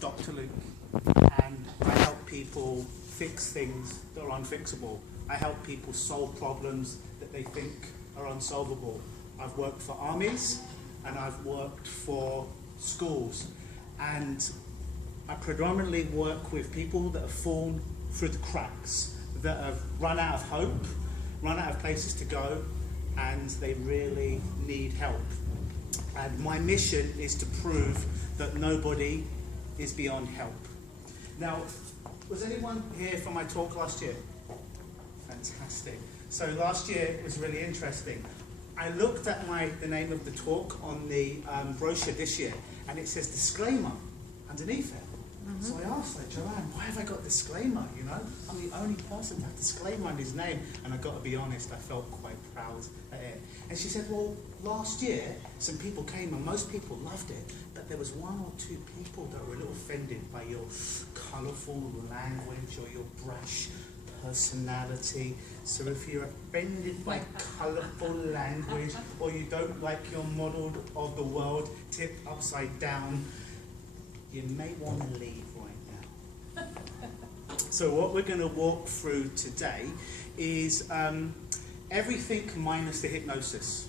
Dr. Luke, and I help people fix things that are unfixable. I help people solve problems that they think are unsolvable. I've worked for armies, and I've worked for schools, and I predominantly work with people that have fallen through the cracks, that have run out of hope, run out of places to go, and they really need help. And my mission is to prove that nobody is beyond help. Now, was anyone here for my talk last year? Fantastic. So last year was really interesting. I looked at the name of the talk on the brochure this year, and it says disclaimer underneath it. So I asked her, Joanne, why have I got disclaimer, you know? I'm the only person to have disclaimer on his name. And I've got to be honest, I felt quite proud at it. And she said, well, last year, some people came and most people loved it, but there was one or two people that were a little offended by your colourful language or your brash personality. So if you're offended by colourful language, or you don't like your model of the world tipped upside down, you may want to leave right now. So what we're going to walk through today is everything minus the hypnosis.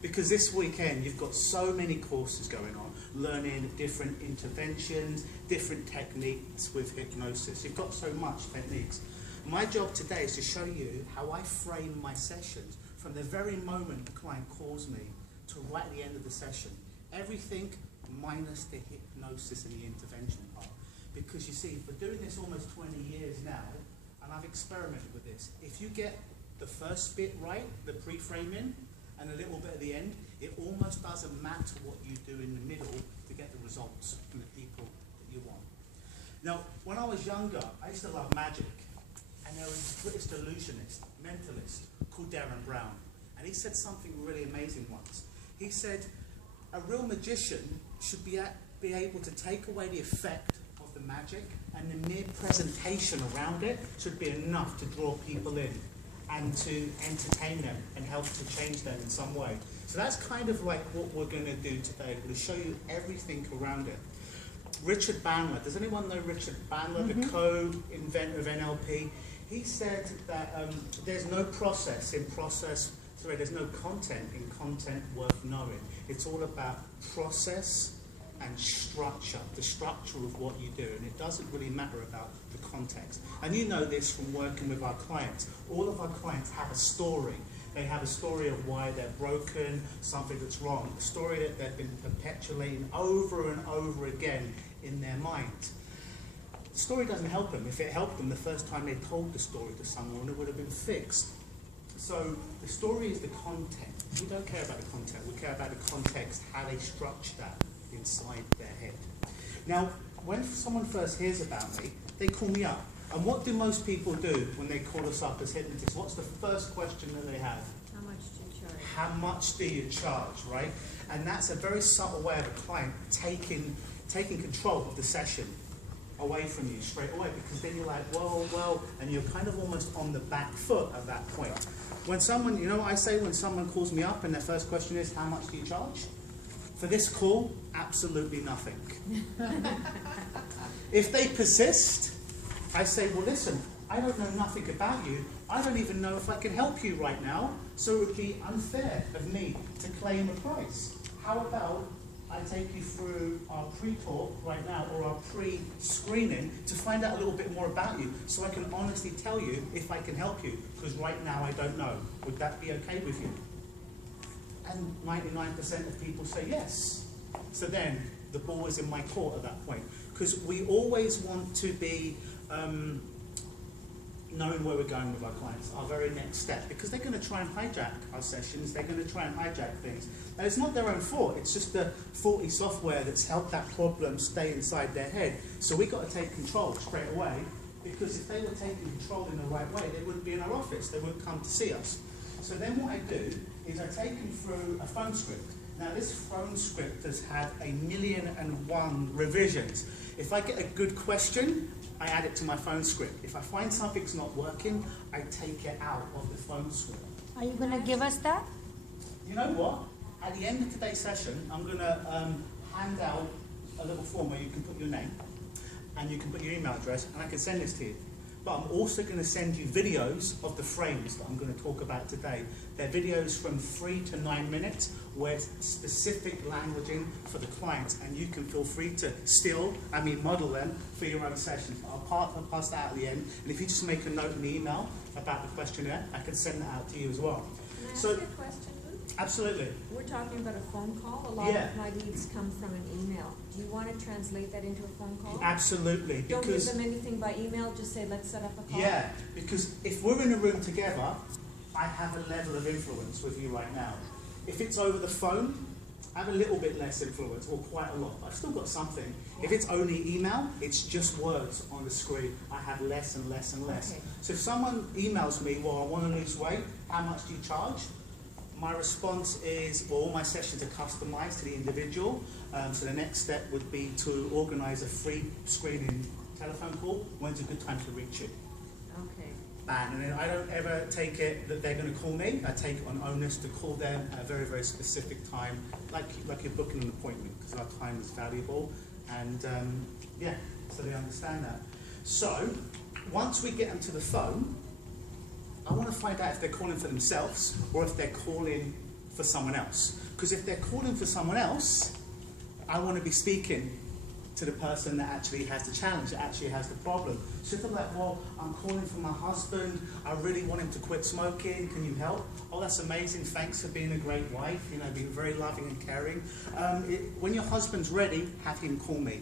Because this weekend you've got so many courses going on, learning different interventions, different techniques with hypnosis. You've got so much techniques. My job today is to show you how I frame my sessions from the very moment the client calls me to right at the end of the session. Everything minus the hypnosis and the intervention part. Because you see, for doing this almost 20 years now, and I've experimented with this, if you get the first bit right, the pre-framing, and a little bit at the end, it almost doesn't matter what you do in the middle to get the results from the people that you want. Now, when I was younger, I used to love magic. And there was a British delusionist, mentalist, called Darren Brown. And he said something really amazing once. He said, a real magician should be able to take away the effect of the magic, and the mere presentation around it should be enough to draw people in and to entertain them and help to change them in some way. So that's kind of like what we're going to do today. We're going to show you everything around it. Richard Bandler, does anyone know Richard Bandler, the co-inventor of NLP? He said that there's no process in process, sorry, there's no content in content worth knowing. It's all about process and structure, the structure of what you do, and it doesn't really matter about the context. And you know this from working with our clients. All of our clients have a story. They have a story of why they're broken, something that's wrong, a story that they've been perpetuating over and over again in their mind. The story doesn't help them. If it helped them the first time they told the story to someone, it would have been fixed. So the story is the content. We don't care about the content. We care about the context, how they structure that inside their head. Now, when someone first hears about me, they call me up. And what do most people do when they call us up as hypnotists? What's the first question that they have? How much do you charge? How much do you charge, right? And that's a very subtle way of a client taking control of the session away from you straight away, because then you're like, well, and you're kind of almost on the back foot at that point. When someone, you know what I say when someone calls me up and their first question is, how much do you charge? For this call, absolutely nothing. If they persist, I say, well, listen, I don't know nothing about you. I don't even know if I can help you right now, so it would be unfair of me to claim a price. How about I take you through our pre-talk right now, or our pre-screening, to find out a little bit more about you, so I can honestly tell you if I can help you, because right now I don't know. Would that be okay with you? And 99% of people say yes. So then the ball is in my court at that point, because we always want to be knowing where we're going with our clients, our very next step, because they're going to try and hijack our sessions, they're going to try and hijack things. And it's not their own fault, it's just the faulty software that's helped that problem stay inside their head. So we've got to take control straight away, because if they were taking control in the right way, they wouldn't be in our office, they wouldn't come to see us. So then what I do is I take them through a phone script. Now this phone script has had 1,000,001 revisions. If I get a good question, I add it to my phone script. If I find something's not working, I take it out of the phone script. Are you going to give us that? You know what? At the end of today's session, I'm going to hand out a little form where you can put your name and you can put your email address, and I can send this to you. But I'm also going to send you videos of the frames that I'm going to talk about today. They're videos from 3 to 9 minutes with specific languaging for the clients, and you can feel free to model them for your own sessions. I'll pass that at the end, and if you just make a note in the email about the questionnaire, I can send that out to you as well. Can I ask you a question, Luke? Absolutely. We're talking about a phone call. A lot of my leads come from an email. Do you want to translate that into a phone call? Absolutely. Don't give them anything by email, just say, let's set up a call. Yeah, because if we're in a room together, I have a level of influence with you right now. If it's over the phone, I have a little bit less influence, or quite a lot. I've still got something. If it's only email, it's just words on the screen. I have less and less and less. Okay. So if someone emails me, well, I want to lose weight, how much do you charge? My response is, well, all my sessions are customized to the individual. So the next step would be to organize a free screening telephone call. When's a good time to reach you? Okay. Bang. And then I don't ever take it that they're going to call me. I take it on onus to call them at a very, very specific time, like you're booking an appointment, because our time is valuable. And so they understand that. So once we get them to the phone, I want to find out if they're calling for themselves or if they're calling for someone else. Because if they're calling for someone else, I want to be speaking to the person that actually has the challenge, that actually has the problem. So if they're like, well, I'm calling for my husband, I really want him to quit smoking, can you help? Oh, that's amazing, thanks for being a great wife, being very loving and caring. When your husband's ready, have him call me,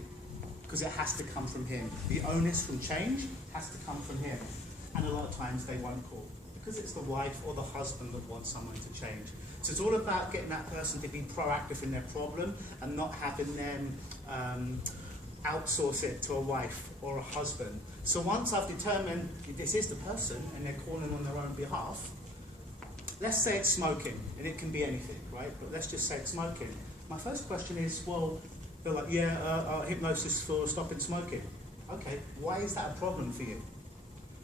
because it has to come from him. The onus from change has to come from him. And a lot of times they won't call, because it's the wife or the husband that wants someone to change. So it's all about getting that person to be proactive in their problem and not having them outsource it to a wife or a husband. So once I've determined this is the person and they're calling on their own behalf, let's say it's smoking, and it can be anything, right? But let's just say it's smoking. My first question is, well, they're like, hypnosis for stopping smoking. Okay, why is that a problem for you?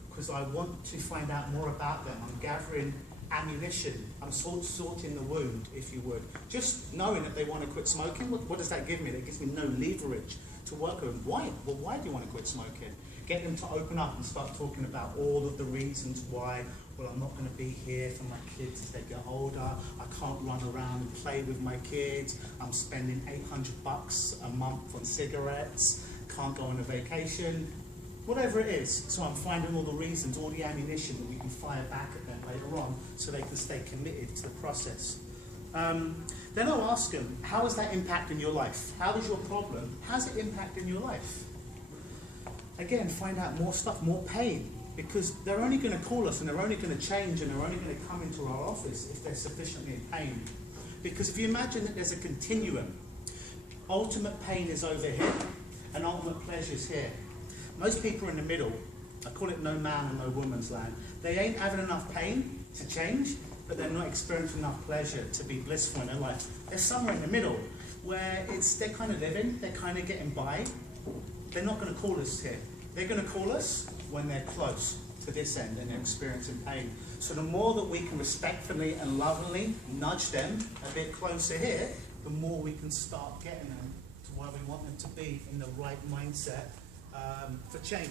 Because I want to find out more about them. I'm gathering ammunition. I'm sorting the wound, if you would. Just knowing that they want to quit smoking, what does that give me? That gives me no leverage to work with them. Why? Well, why do you want to quit smoking? Get them to open up and start talking about all of the reasons why. Well, I'm not going to be here for my kids as they get older. I can't run around and play with my kids. I'm spending $800 a month on cigarettes. Can't go on a vacation. Whatever it is. So I'm finding all the reasons, all the ammunition that we can fire back at them later on so they can stay committed to the process. Then I'll ask them, how is that impacting your life? How is your problem? How's it impacting your life? Again, find out more stuff, more pain. Because they're only going to call us and they're only going to change and they're only going to come into our office if they're sufficiently in pain. Because if you imagine that there's a continuum, ultimate pain is over here and ultimate pleasure is here. Most people are in the middle. I call it no man and no woman's land. They ain't having enough pain to change, but they're not experiencing enough pleasure to be blissful in their life. They're somewhere in the middle where they're kind of living, they're kind of getting by. They're not going to call us here. They're going to call us when they're close to this end and they're experiencing pain. So the more that we can respectfully and lovingly nudge them a bit closer here, the more we can start getting them to where we want them to be in the right mindset for change.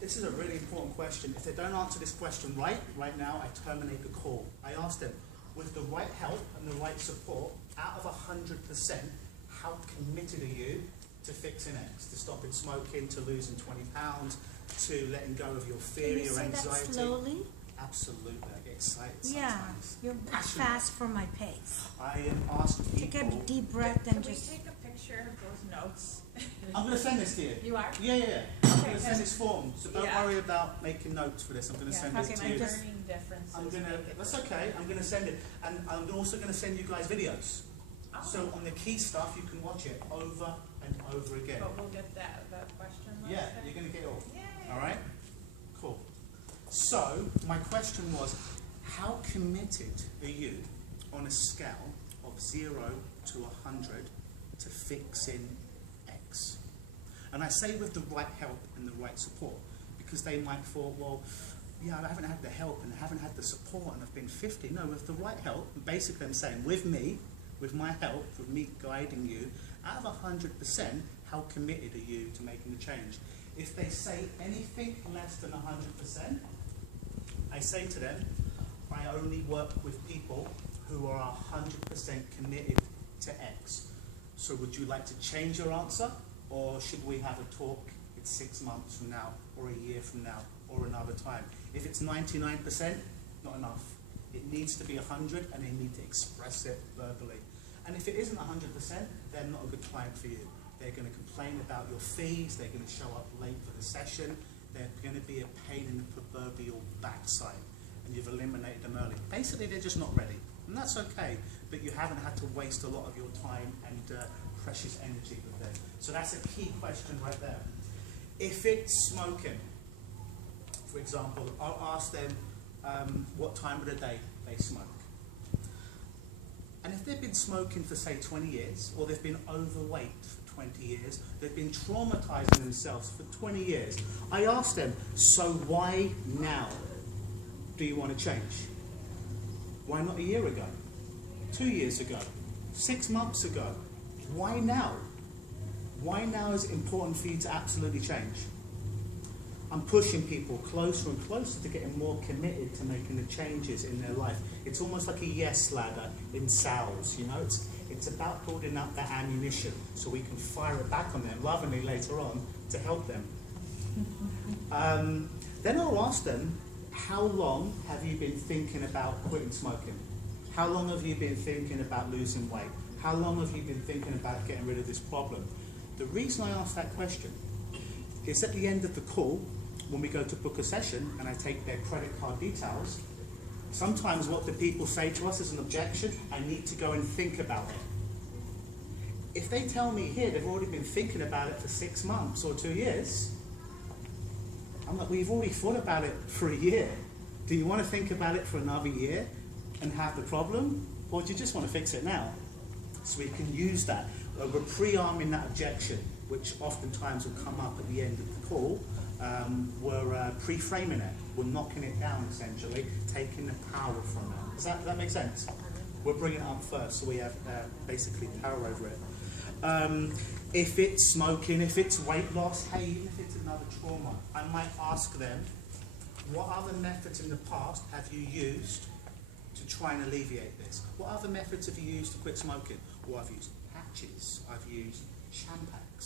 This is a really important question. If they don't answer this question right now, I terminate the call. I ask them, with the right help and the right support, out of 100%, how committed are you to fixing X, to stopping smoking, to losing 20 pounds, to letting go of your fear, your anxiety? Can you say that slowly? Absolutely, I get excited Yeah, sometimes. you're fast for my pace. I ask people... Take a deep breath and just... Can we take a picture of those notes? I'm going to send this to you. You are? Yeah. I'm going to send this form, so don't worry about making notes for this. I'm going to send this to you. Learning differences. That's okay. I'm going to send it. And I'm also going to send you guys videos. Oh. So on the key stuff, you can watch it over and over again. But we'll get that question. Yeah, you're going to get it all. Yay. All right? Cool. So my question was, how committed are you on a scale of 0 to 100 to fixing X? And I say with the right help and the right support, because they might thought, well, yeah, I haven't had the help and I haven't had the support and I've been 50. No, with the right help, basically I'm saying with me, with my help, with me guiding you Out of 100%, how committed are you to making the change? If they say anything less than 100%, I say to them, I only work with people who are 100% committed to X. So would you like to change your answer, or should we have a talk 6 months from now, or a year from now, or another time? If it's 99%, not enough. It needs to be 100, and they need to express it verbally. And if it isn't 100%, they're not a good client for you. They're going to complain about your fees, they're going to show up late for the session, they're going to be a pain in the proverbial backside, and you've eliminated them early. Basically, they're just not ready, and that's okay, but you haven't had to waste a lot of your time and precious energy with them. So that's a key question right there. If it's smoking, for example, I'll ask them what time of the day they smoke. And if they've been smoking for, say, 20 years, or they've been overweight for 20 years, they've been traumatizing themselves for 20 years, I ask them, so why now do you want to change? Why not a year ago? 2 years ago? 6 months ago? Why now? Why now is it important for you to absolutely change? I'm pushing people closer and closer to getting more committed to making the changes in their life. It's almost like a yes ladder in sales, you know? It's about building up that ammunition so we can fire it back on them lovingly later on to help them. Then I'll ask them, how long have you been thinking about quitting smoking? How long have you been thinking about losing weight? How long have you been thinking about getting rid of this problem? The reason I ask that question is at the end of the call, when we go to book a session and I take their credit card details, sometimes what the people say to us is an objection, I need to go and think about it. If they tell me here they've already been thinking about it for 6 months or 2 years, I'm like, well, you've already thought about it for a year. Do you want to think about it for another year and have the problem? Or do you just want to fix it now? So we can use that. We're pre-arming that objection, which oftentimes will come up at the end of the call. We're pre-framing it. We're knocking it down, essentially, taking the power from it. Does that make sense? We're bringing it up first, so we have basically power over it. If it's smoking, if it's weight loss, hey, even if it's another trauma, I might ask them, what other methods in the past have you used to try and alleviate this? What other methods have you used to quit smoking? Well, I've used patches, I've used Champax,